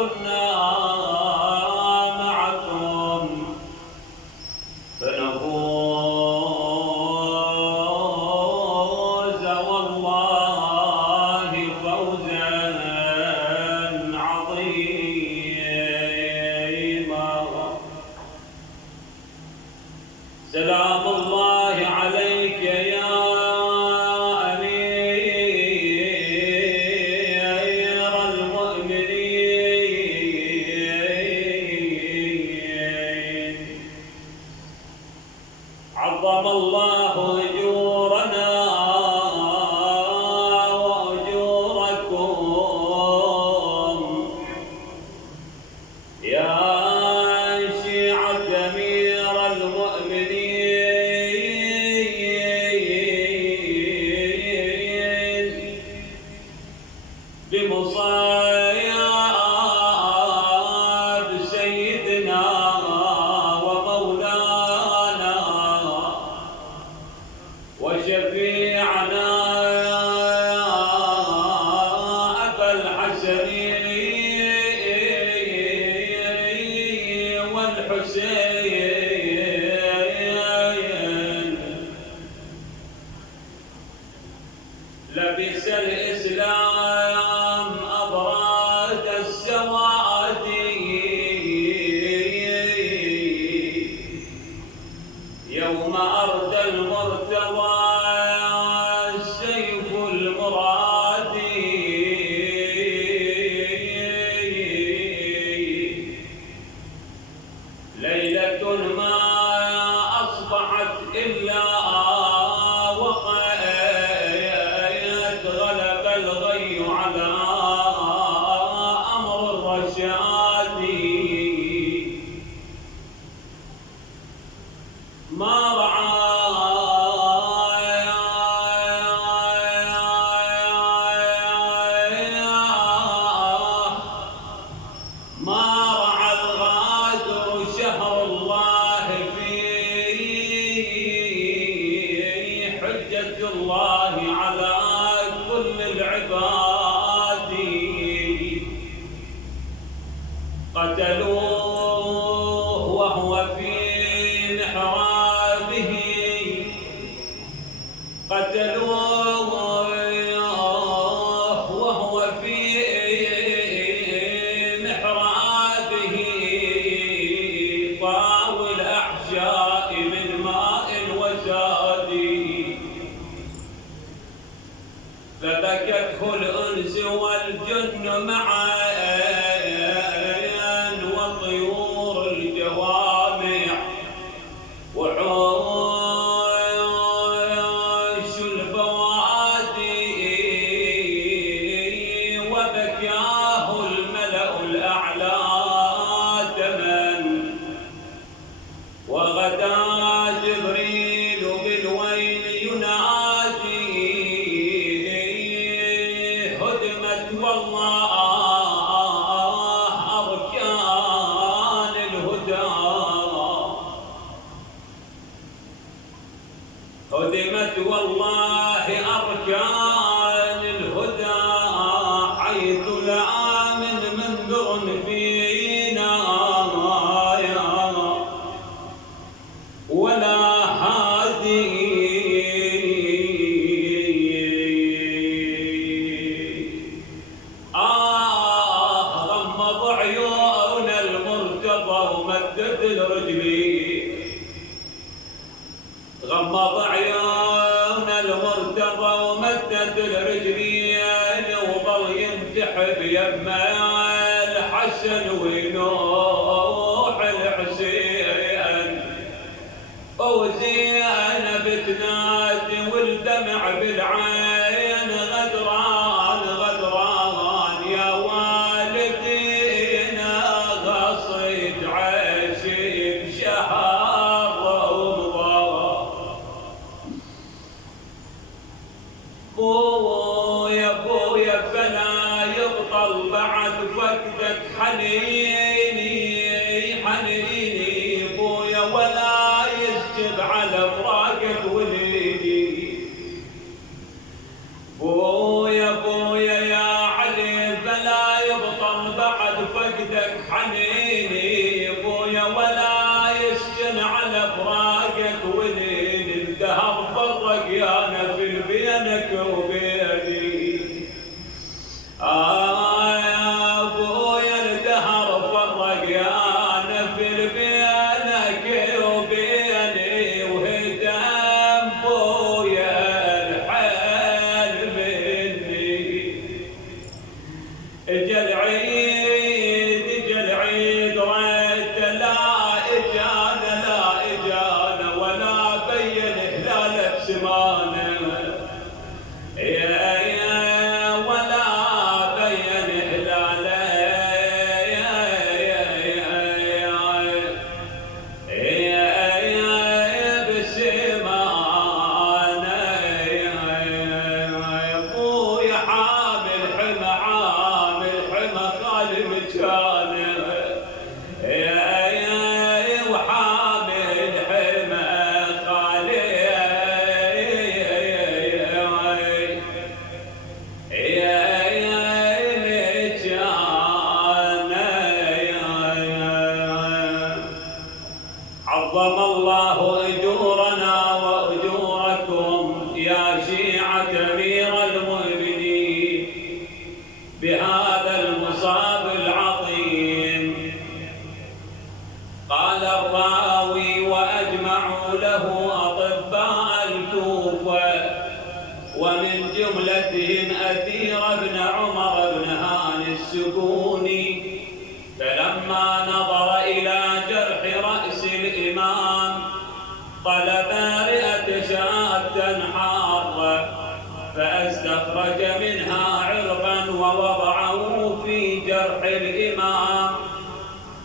كنا معكم فنفوز والله فوزا عظيما. سلام الله عليك يا عظم الله أجورنا وأجوركم يا شيعة أمير المؤمنين بمصايب سيدنا ومولانا وشفيعنا أبا الحسن والحسين. لبس الإسلام أبراد السواد يوم أرد المرتضى السيف المرادي. ليلة ما أصبحت إلا وقعت غلب الغي على أمر الرشاد. ما رعى الغادر شهر الله في حجة الله على كل العباد. قتلوه وهو في محرابه، قتلوه وهو في محرابه طاوي الأحشاء من ماء وزاد. فبكته الأنس والجن معا وطيور الجوامع وحوش البوادي. وبكاه الملأ الأعلى دما وغدا جبريل بالويل ينادي. هدمت والله أركان الهدى، هدمت والله أركان الهدى حيث لا من منذر فينا ولا هادي. غمض عيون المرتضى ومدد الرجلي، غمض عيون المرتضى ومدد الرجلين وظل ينتحب يما الحسن وينوح الحسين. وزينب تنادي والدمع بالعين غدران غدران يا والدينا قصيد عيشي بشهر رمضان. بويا بويا فلا يبطل بعد فقدك حنيني حنيني بويا ولا يسجد على فراقك وليدي. بويا بويا يا علي فلا يبطل بعد فقدك عظم الله أجورنا وأجوركم يا شيعة أمير المؤمنين بهذا المصاب العظيم. قال الراوي: وأجمعوا له أطباء الكوفة، ومن جملتهم أثير بن عمر بن هاني السكوني، فلما نظر إلى جرح رأس الإمام طلب رئة شاة حارة، فاستخرج منها عرقا ووضعه في جرح الإمام،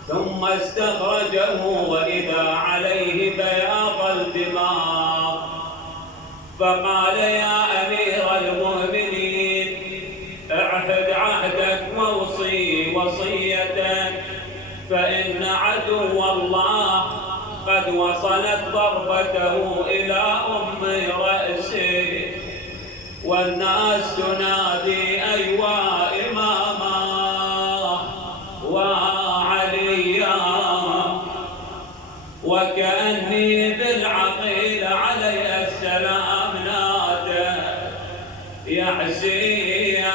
ثم استخرجه وإذا عليه بياض الدماغ، فقال: يا أمير المؤمنين، اعهد عهدك واوصي وصيتك، فإن عدو الله قد وصلت ضربته إلى أم رأسه، والناس تنادي: أيوا إماما وعليا، وكأني بالعقيل عليه السلام نادى: يا حسين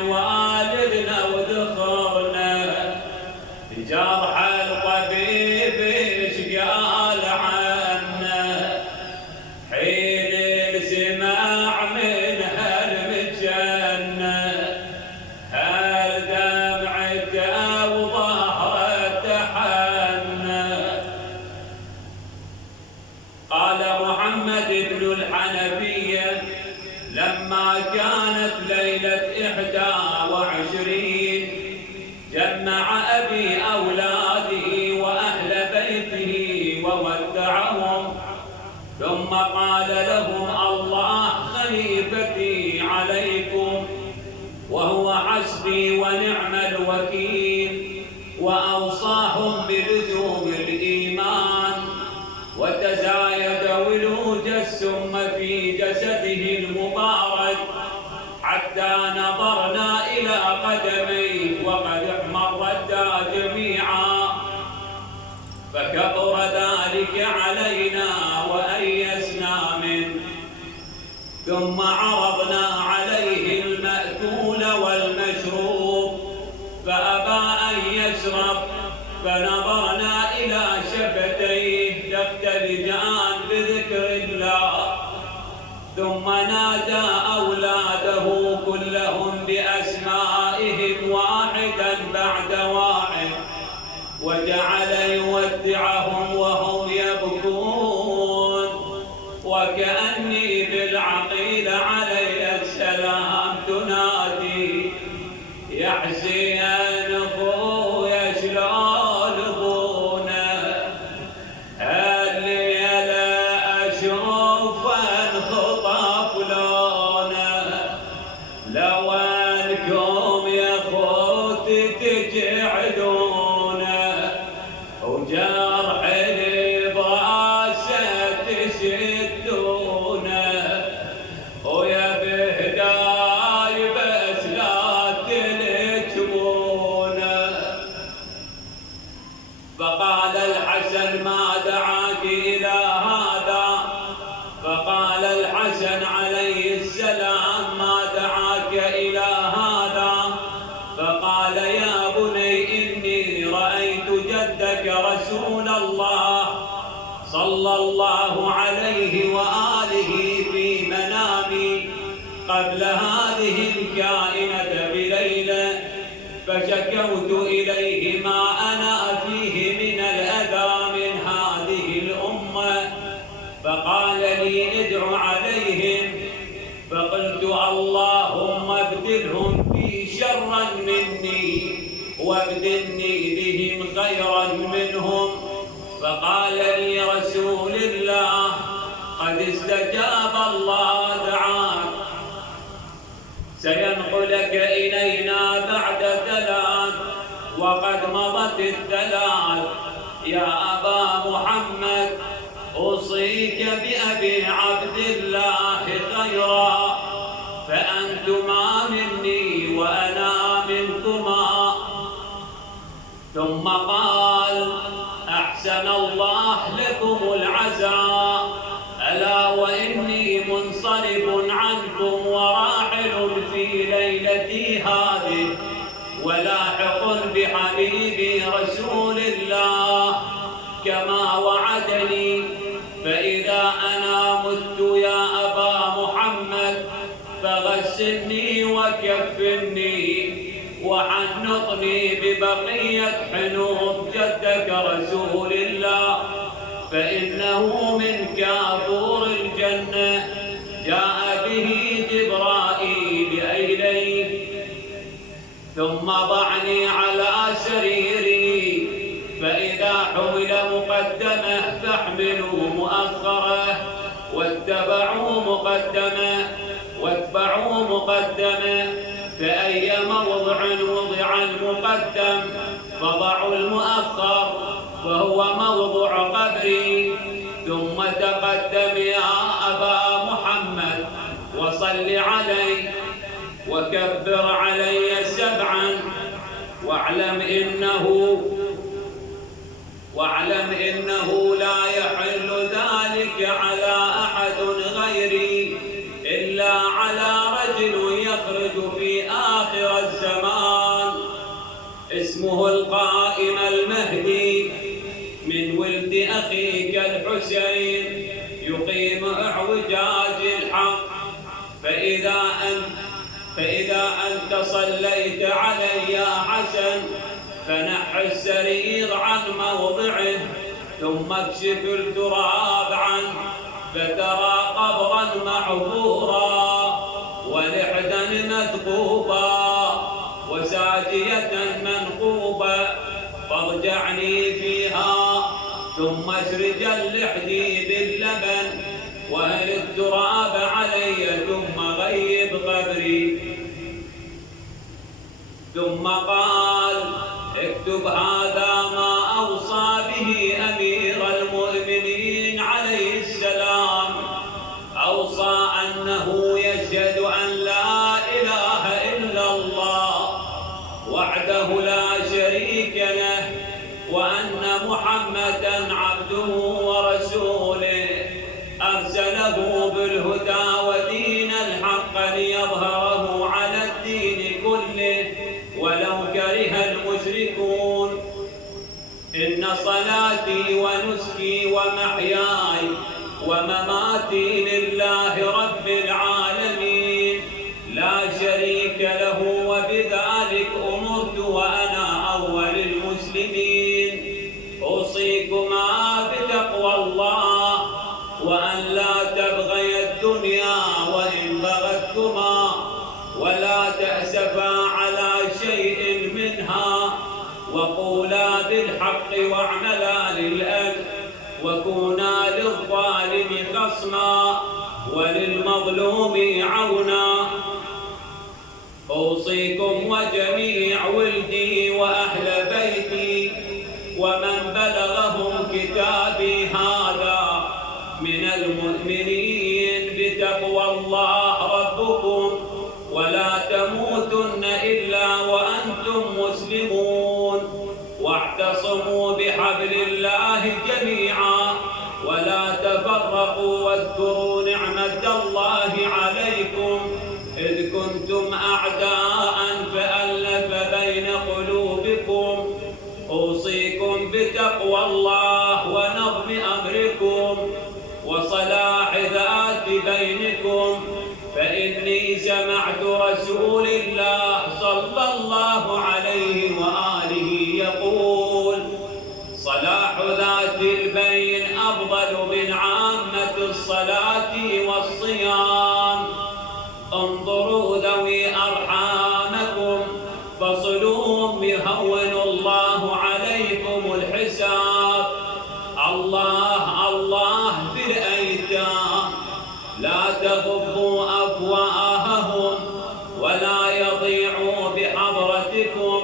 والدنا وذخرنا، جرح الطبيب ايش قال عنه حين سمع من هالمجنة، هل دمعته وظهرته حنه. قال محمد بن الحنفية: لما كانت ليلة 21 جمع أبي أولاده وأهل بيته وودعهم، ثم قال لهم: الله خليفتي عليكم، وهو حسبي ونعم الوكيل، وأوصاهم بلزوم الإيمان، وتزايد ولوج السم في جسده المبارك حتى نظرنا إلى قدميه وقد احمرتا جميعا، فكبر ذلك علينا وأيسنا منه، ثم عرضنا عليه المأكول والمشروب فأبى أن يشرب، فنظرنا إلى شفتيه تختلجان بذكر الله، ثم نادى أولاده كلهم بأسمائهم واحدا بعد واحد، وجعل يودعهم وهم يبكون، وكأني بالعقيل عليه السلام تنادي: يا حسين أخويا شلون أبونا، الليلة أشوف انخطف لونه، لو أنكم يا أخوتي تجعلونه، وجرحي براسه تشدونه، ويا بهداي بس لا تلجمونه. فقال الحسن: ما دعاك إلى هذا؟ فقال الحسن عليه السلام: ما دعاك إلى هذا؟ فقال: يا بني، إني رأيت جدك رسول الله صلى الله عليه وآله في منامي قبل هذه الكائنة بليلة، فشكوت إليه ما أنا فيه من الأذى من هذه الأمة، فقال لي: ادع عليهم. فقلت: اللهم ابدلهم بي شرا مني وابدلني بهم خيرا منهم. فقال لي رسول الله: قد استجاب الله دعاك، سينقلك إلينا بعد 3، وقد مضت 3. يا أبا محمد، أوصيك بأبي عبد الله خيرا، فأنتما مني وأنا منكما. ثم قال: أحسن الله لكم لكم العزاء، ألا وإني منصرف عنكم وراحل في ليلتي هذه، ولاحق بحبيبي رسول الله كما وعدني. فإذا أنا مت يا أبا محمد فغسلني وكفني وحنطني ببقية حنوط جدك رسول الله، فإنه من كافور الجنة جاء به جبرائيل إليه. ثم ضعني على سريري، فإذا حمل مقدمة فاحملوا مؤخرة، واتبعوا مقدمة، فأي موضع وضع المقدم فضعوا المؤخر، وهو موضع قبري. ثم تقدم يا أبا محمد وصل علي وكبر علي 7، واعلم إنه لا يحل ذلك على أحد غيري إلا على رجل يخرج في آخر الزمان اسمه القائم المهدي من ولد أخيك الحسين، يقيم اعوجاج الحق. فإذا أنت صليت علي يا حسن فنح السرير عن موضعه، ثم اكشف التراب عنه، فترى قبرا محفورا ولحدا مثقوبا وساجية منقوبة، فارجعني فيها، ثم اسرج اللحدي باللبن وهل التراب علي، ثم غيب قبري. ثم قال اكتب هذا ما أوصى به أمير المؤمنين عليه السلام، أوصى أنه يشهد أن لا إله إلا الله وحده لا شريك له، وأن محمدًا عبده ورسوله أرسله بالهدى ودين الحق ليظهره على الدين كله ولو كره المشركون. إن صلاتي ونسكي ومحياي ومماتي لله رب العالمين لا شريك له، وبذلك أمرت وأنا أول المسلمين. أوصيكما بتقوى الله وأن لا تبغي الدنيا وإن بغتكما، ولا تأسفا على شيء منها، وقولا بالحق واعملا للأجر، وكونا للظالم خصما وللمظلوم عونا. أوصيكم وجميع ولدي وأهل بيتي ومن بلغهم كتابي هذا من المؤمنين بتقوى الله ربكم، ولا تموتن إلا وأنتم مسلمون، واعتصموا بحبل الله جميعا ولا تفرقوا، واذكروا نعمة الله عليكم إذ كنتم أعداء فألف بين قلوبكم. أوصيكم بتقوى الله ونظم أمركم وصلاح ذات بينكم، فإني سمعت رسول الله صلى الله عليه وآله يقول: صلاح ذات البين أفضل من عامة الصلاة والصيام. انظروا ذوي أرحامكم فصلوهم يهون الله عليكم الحساب. الله الله في الأيتام لا تغضوا أفواههم ولا يضيعوا بحضرتكم،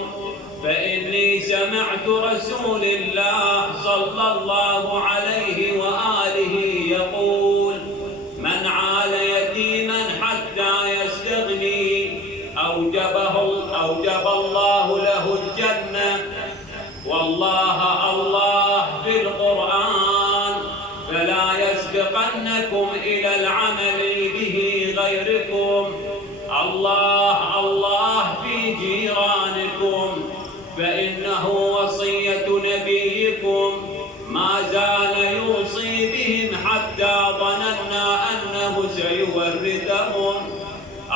فإني سمعت رسول الله صلى الله عليه وآله يقول: من عال يتيما حتى يستغني أوجب الله له الجنة. والله الله في القرآن فإنه وصية نبيكم ما زال يوصي بهم حتى ظننا أنه سيورثهم.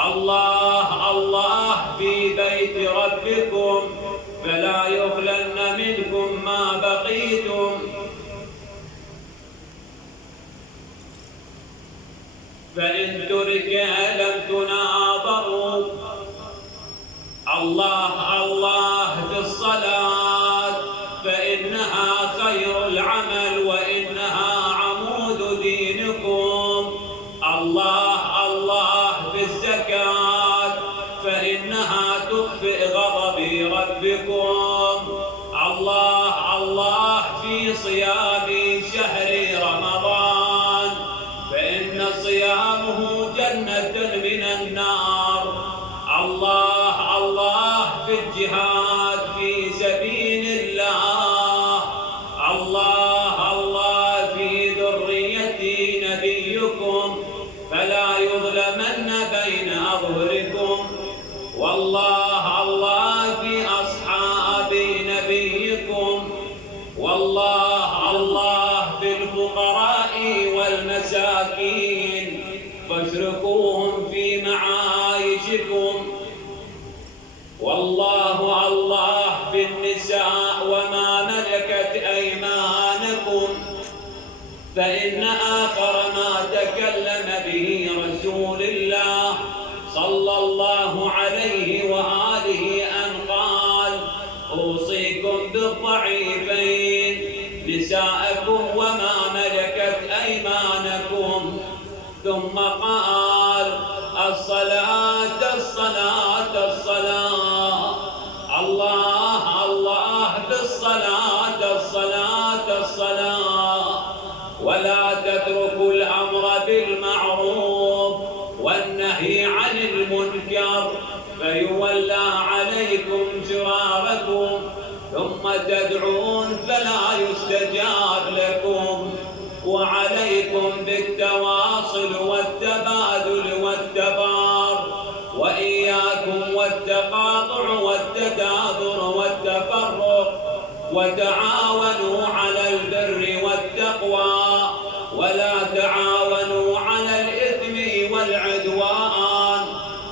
الله الله في بيت ربكم فلا يخلن منكم ما بقيتم. فإن ترك لم تناظروا. الله الله في الصلاة فإنها خير العمل وإنها عمود دينكم. الله الله في الزكاة فإنها تطفئ غضب ربكم. الله الله في صيام شهر رمضان فإن صيامه جنة من النار. الله الله في الجهاد في سبيل الله. الله الله في ذرية نبيكم فلا يظلمن بين أظهركم. والله الله في أصحاب نبيكم. والله الله في الفقراء والمساكين فاشركوهم في معايشكم. والله الله في النساء وما ملكت أيمانكم. فإن آخر ما تكلم به رسول الله صلى الله عليه وآله أن قال: أوصيكم بالضعيفين نساءكم وما ملكت أيمانكم. ثم قال: الصلاة الصلاة الصلاة. الله الله بالصلاة الصلاة الصلاة. ولا تتركوا الأمر بالمعروف والنهي عن المنكر فيولى عليكم شراركم ثم تدعون فلا يستجاب لكم. وعليكم بالتواصل والتبادل والتبار وإياكم والتقاطع والتدابر والتفرق. وتعاونوا على البر والتقوى ولا تعاونوا على الإثم والعدوان.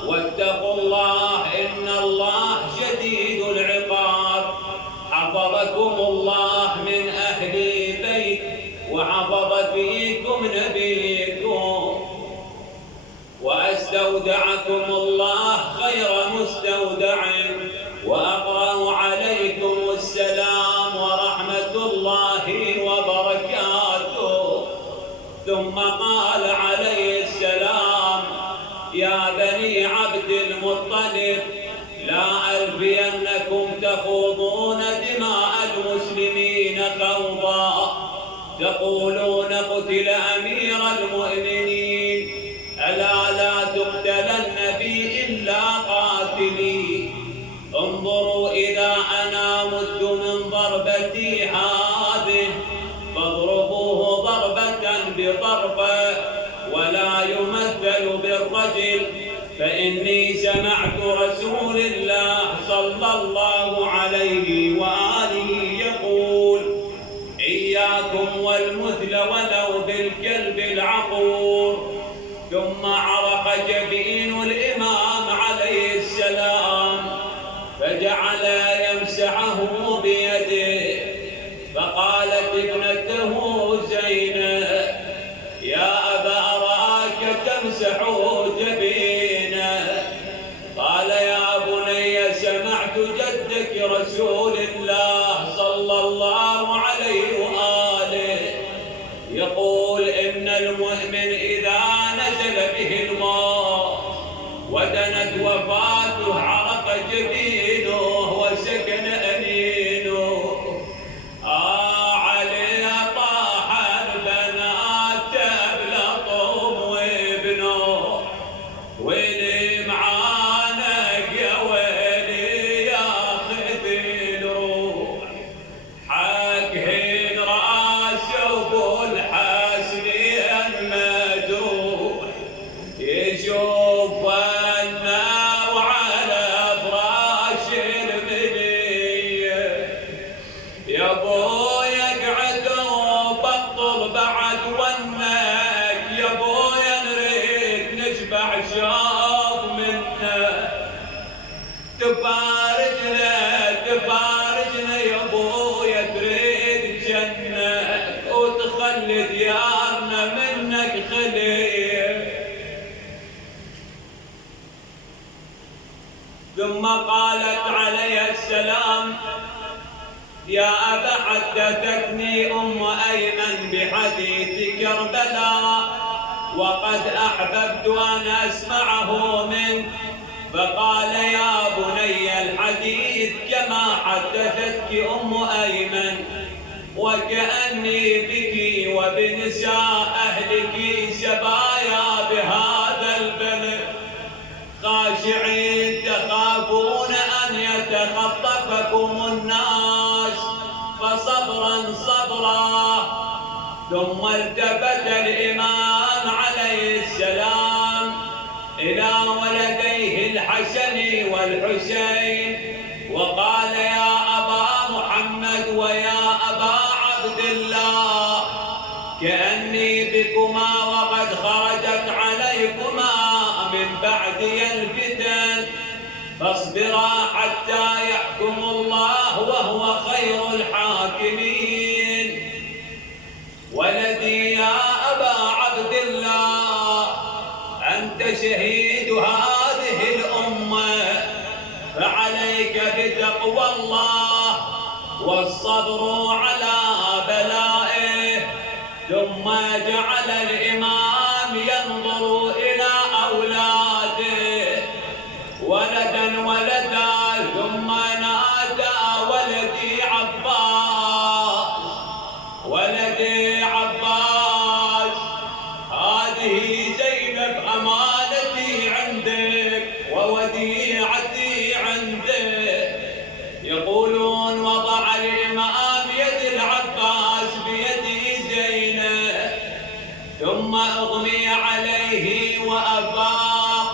واتقوا الله إن الله شديد العقاب. حفظكم الله من أهل بيت وحفظ فيكم نبيكم. وأستودعكم الله خير مستودع. وأقرأ عليكم السلام ورحمة الله وبركاته. ثم قال عليه السلام: يا بني عبد المطلب لا ألفينكم تخوضون دماء المسلمين خوضا تقولون قتل أمير المؤمنين ألا لا تقتلن بي إلا قاتلي. انظروا إذا أنا مت من ضربتي هذه فاضربوه ضربة بضربة ولا يمثل بالرجل. فإني سمعت رسول الله صلى الله عليه وآله يقول: إياكم والمثل ولو بالكلب العقور. ثم عرق جبين الإمام عليه السلام فجعل يمسحه بيده. فقالت ابنته زينب: يا أبا أراك تمسح جبينه. قال: يا بني سمعت جدك رسول الله صلى الله عليه وآله يقول: إن المؤمن إذا نزل به الموت ودنت وفاته عرق جبينه وسكن أنينه. عليه طاح البنات بلطم وابنه واللي معانا يا ويلي ياخذ الروح. يا أبا حدثتني أم أيمن بحديث كربلاء وقد أحببت أن أسمعه منك، فقال يا بني الحديث كما حدثتك أم أيمن، وكأني بك وبنساء أهلك سبايا بهذا البلد خاشعين تخافون أن يتخطفكم الناس، فصبرا صبرا. ثم التفت الإمام عليه السلام إلى ولديه الحسن والحسين وقال يا أبا محمد ويا أبا عبد الله، كأني بكما وقد خرجت عليكما من بعدي الفتن، فاصبرا حتى يحكم الله وهو خير الحاكمين. ولدي يا أبا عبد الله، أنت شهيد هذه الأمة، فعليك بتقوى الله والصبر على بلائه. ثم جعل الإمام ينظر إلى أولاده ولدا ولدا، ثم نادى ولدي عباس، ولدي عباس، هذه زينب أمانتي عندك ووديعتي عندك. يقولون وضع الإمام يد العباس بيد زينب، ثم أغمي عليه وأفاق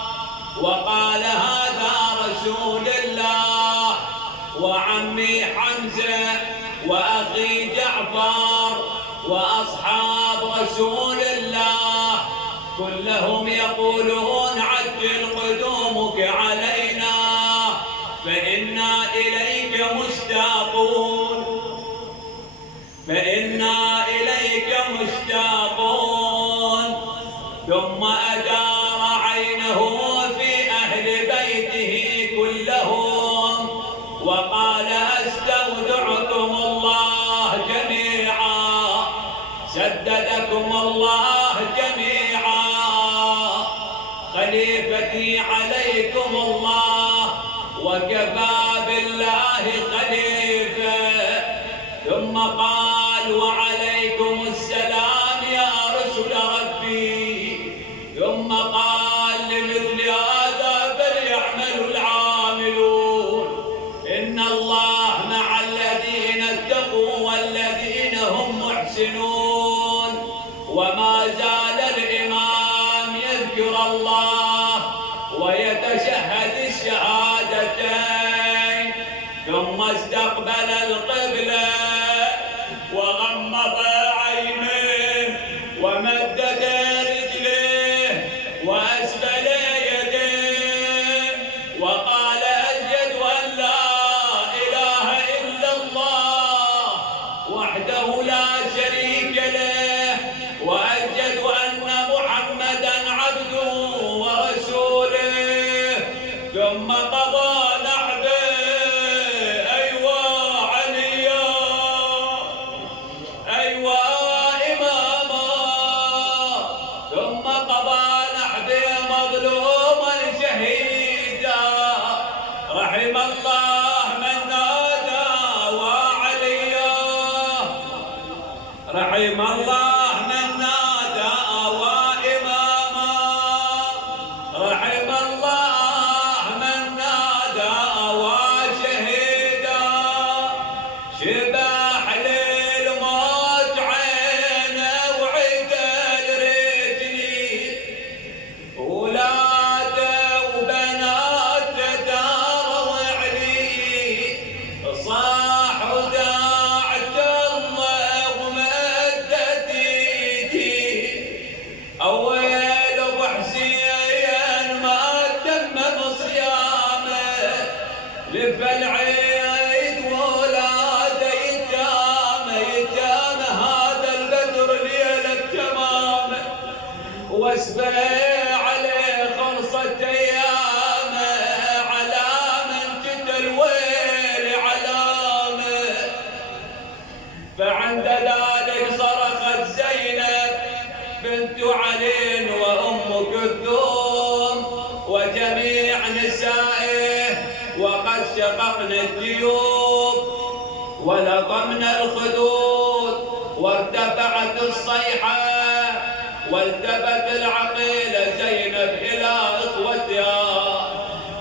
وقال هذا رسول الله وعمي حمزة وأخي جعفر وأصحاب رسول الله كلهم يقولون عجل قدومك علينا فإنا إليك مشتاقون، فإنا إليك مشتاقون. ثم أدار عينه في أهل بيته كلهم وقال أستودعكم الله جميعا، سددكم الله جميعا، خليفتي عليكم الله وكفى بالله خليفة. ثم قال وعليكم السلام يا رسل ربي. ثم قال لمثل هذا فليعمل العاملون، إن الله مع الذين اتقوا والذين هم محسنون. وما زال الإمام يذكر الله ويتشهد الشهادتين، ثم استقبل القبلة وغمض عينيه ومدد رجليه وأسفل يديه وقال أشهد أن لا إله إلا الله وحده لا شريك له، وأشهد أن محمدا عبده ورسوله. ثم قضى رحم الله من نادى وإماما، رحم الله من نادى وشهيدا، شبح للموت عينه وعدل رجلي، ولاده وبناته داروا علي، صاح وداعت الله ومدت وعند ذلك صرخت زينب بنت علي وأم كلثوم وجميع نسائه، وقد شققنا الجيوب ولطمنا الخدود وارتفعت الصيحة، والتفت العقيلة زينب إلى إخوتها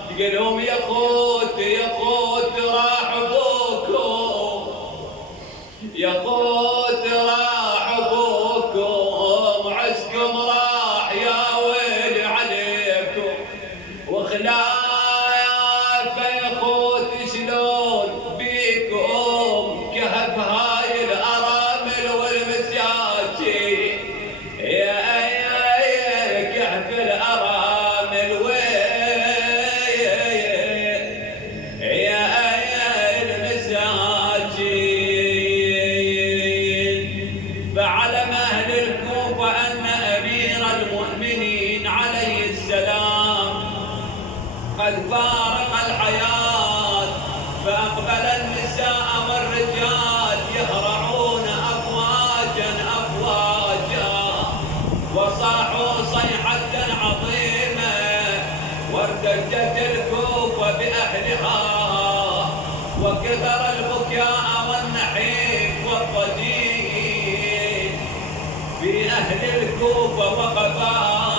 تقلهم يا خوت يا خوت راح أبوكم، يا خوت راح أبوكم، عزكم راح يا ويلي عليكم، وخلافة يا خوت شلون بيكم كهف هاي الأرامل والمساكين، يا كهف الأرامل يا المساكين. فعلم أهل الكوفة أن أمير المؤمنين عليه السلام قد فارق الحياة، فأقبل النساء والرجال يهرعون أفواجا أفواجا، وصاحوا صيحة عظيمة، وارتجت الكوفة بأهلها، وكثر البكاء والنحيب والضجيج في أهل الكوفة وقفا